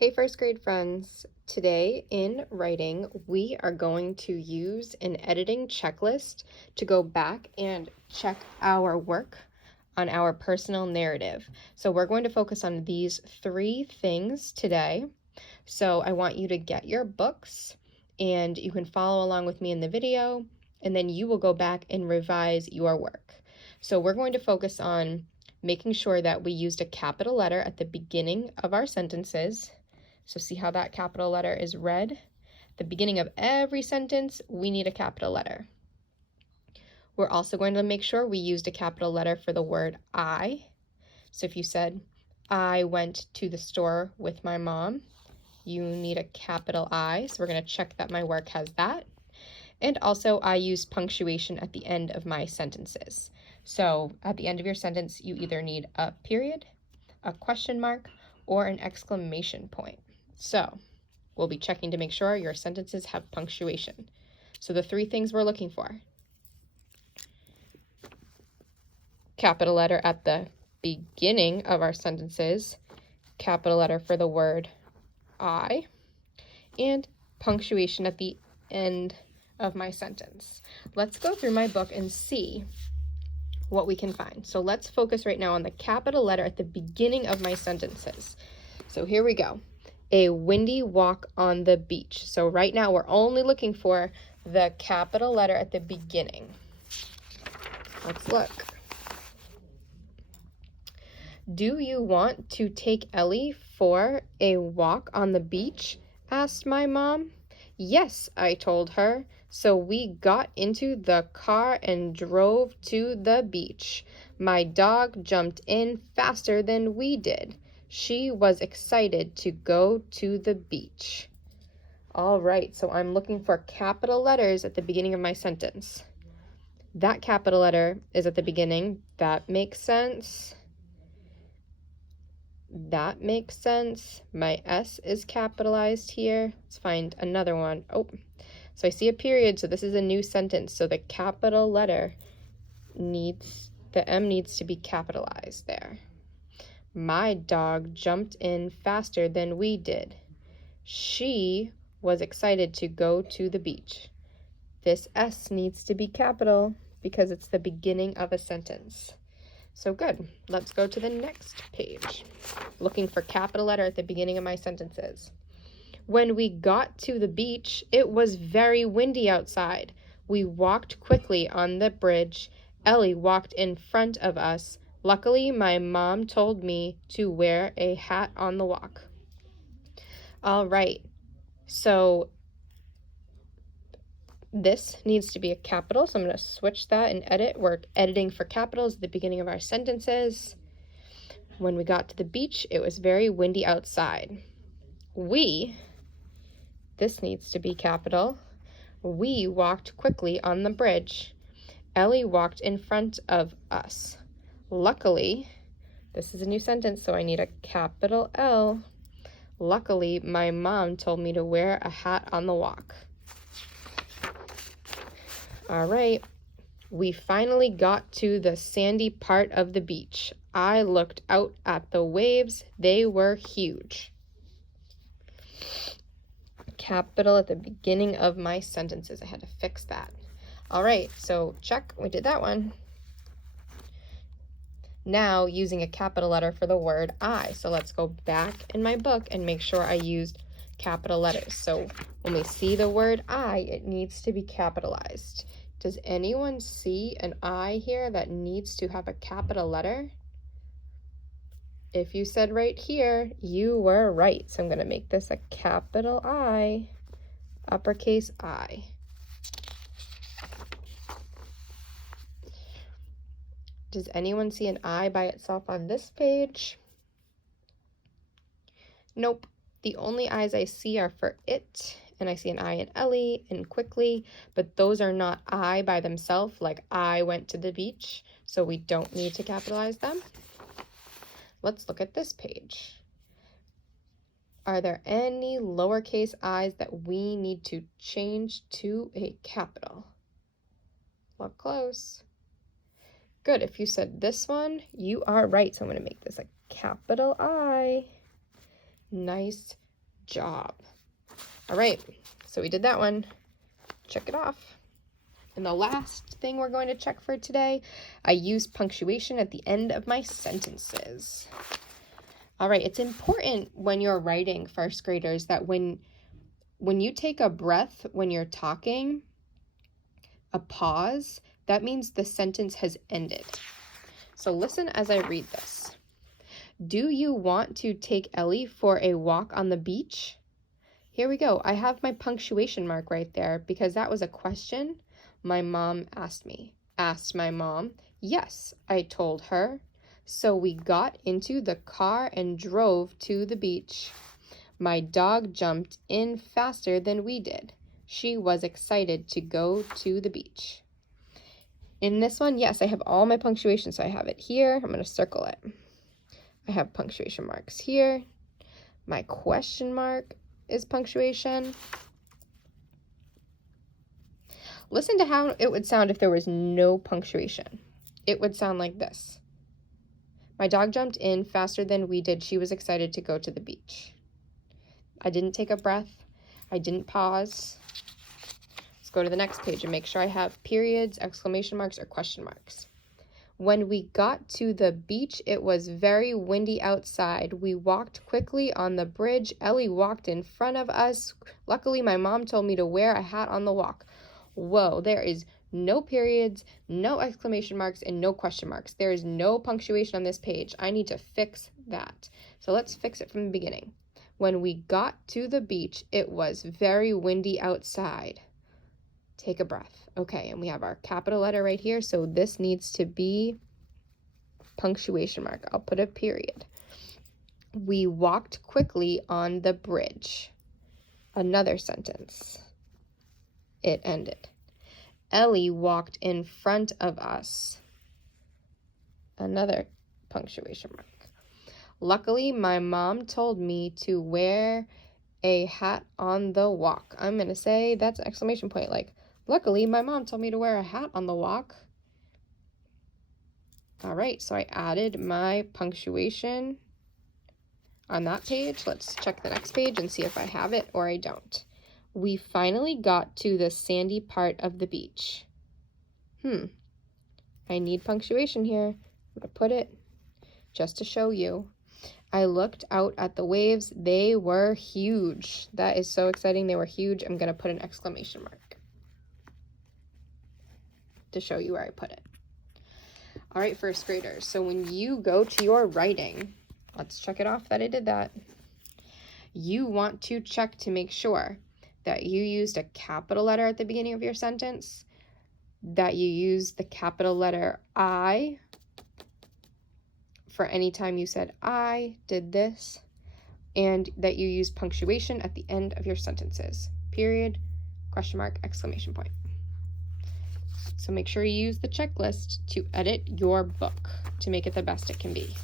Hey first grade friends, today in writing we are going to use an editing checklist to go back and check our work on our personal narrative. So we're going to focus on these 3 things today. So I want you to get your books and you can follow along with me in the video, and then you will go back and revise your work. So we're going to focus on making sure that we used a capital letter at the beginning of our sentences. So see how that capital letter is red? The beginning of every sentence, we need a capital letter. We're also going to make sure we used a capital letter for the word I. So if you said, I went to the store with my mom, you need a capital I. So we're going to check that my work has that. And also I use punctuation at the end of my sentences. So at the end of your sentence, you either need a period, a question mark, or an exclamation point. So we'll be checking to make sure your sentences have punctuation. So the 3 things we're looking for: capital letter at the beginning of our sentences, capital letter for the word I, and punctuation at the end of my sentence. Let's go through my book and see what we can find. So let's focus right now on the capital letter at the beginning of my sentences. So here we go. A windy walk on the beach. So right now we're only looking for the capital letter at the beginning. Let's look. Do you want to take Ellie for a walk on the beach? Asked my mom. Yes, I told her. So we got into the car and drove to the beach. My dog jumped in faster than we did. She was excited to go to the beach. All right, so I'm looking for capital letters at the beginning of my sentence. That capital letter is at the beginning. That makes sense. That makes sense. My S is capitalized here. Let's find another one. Oh, so I see a period, so this is a new sentence. So the capital letter the M needs to be capitalized there. My dog jumped in faster than we did. She was excited to go to the beach. This S needs to be capital because it's the beginning of a sentence. So good. Let's go to the next page. Looking for capital letter at the beginning of my sentences. When we got to the beach, it was very windy outside. We walked quickly on the bridge. Ellie walked in front of us. Luckily, my mom told me to wear a hat on the walk. All right, so this needs to be a capital, so I'm going to switch that and edit. We're editing for capitals at the beginning of our sentences. When we got to the beach, it was very windy outside. This needs to be capital. We walked quickly on the bridge. Ellie walked in front of us. Luckily, this is a new sentence, so I need a capital L. Luckily, my mom told me to wear a hat on the walk. All right, we finally got to the sandy part of the beach. I looked out at the waves. They were huge. Capital at the beginning of my sentences. I had to fix that. All right, so check, we did that one. Now using a capital letter for the word I. So let's go back in my book and make sure I used capital letters. So when we see the word I, it needs to be capitalized. Does anyone see an I here that needs to have a capital letter? If you said right here, you were right. So I'm going to make this a capital I, uppercase I. Does anyone see an I by itself on this page? Nope. The only I's I see are for it, and I see an I in Ellie and quickly, but those are not I by themselves, like I went to the beach, so we don't need to capitalize them. Let's look at this page. Are there any lowercase i's that we need to change to a capital? Look close. Good. If you said this one, you are right. So I'm going to make this a capital I. Nice job. All right, so we did that one. Check it off. And the last thing we're going to check for today, I use punctuation at the end of my sentences. All right, it's important when you're writing, first graders, that when you take a breath when you're talking, a pause, that means the sentence has ended. So listen as I read this. Do you want to take Ellie for a walk on the beach? Here we go. I have my punctuation mark right there because that was a question my mom asked me. Asked my mom. Yes, I told her. So we got into the car and drove to the beach. My dog jumped in faster than we did. She was excited to go to the beach. In this one, yes, I have all my punctuation, so I have it here. I'm going to circle it. I have punctuation marks here. My question mark is punctuation. Listen to how it would sound if there was no punctuation. It would sound like this. My dog jumped in faster than we did. She was excited to go to the beach. I didn't take a breath. I didn't pause. Let's go to the next page and make sure I have periods, exclamation marks, or question marks. When we got to the beach, it was very windy outside. We walked quickly on the bridge. Ellie walked in front of us. Luckily, my mom told me to wear a hat on the walk. Whoa, there is no periods, no exclamation marks, and no question marks. There is no punctuation on this page. I need to fix that. So let's fix it from the beginning. When we got to the beach, it was very windy outside. Take a breath. Okay, and we have our capital letter right here, so this needs to be punctuation mark. I'll put a period. We walked quickly on the bridge. Another sentence. It ended. Ellie walked in front of us. Another punctuation mark. Luckily, my mom told me to wear a hat on the walk. I'm going to say that's an exclamation point, like, luckily, my mom told me to wear a hat on the walk. All right, so I added my punctuation on that page. Let's check the next page and see if I have it or I don't. We finally got to the sandy part of the beach. I need punctuation here. I'm going to put it just to show you. I looked out at the waves. They were huge. That is so exciting. They were huge. I'm going to put an exclamation mark to show you where I put it. All right, first graders. So when you go to your writing, let's check it off that I did that. You want to check to make sure that you used a capital letter at the beginning of your sentence, that you used the capital letter I for any time you said, I did this, and that you use punctuation at the end of your sentences. Period, question mark, exclamation point. So make sure you use the checklist to edit your book to make it the best it can be.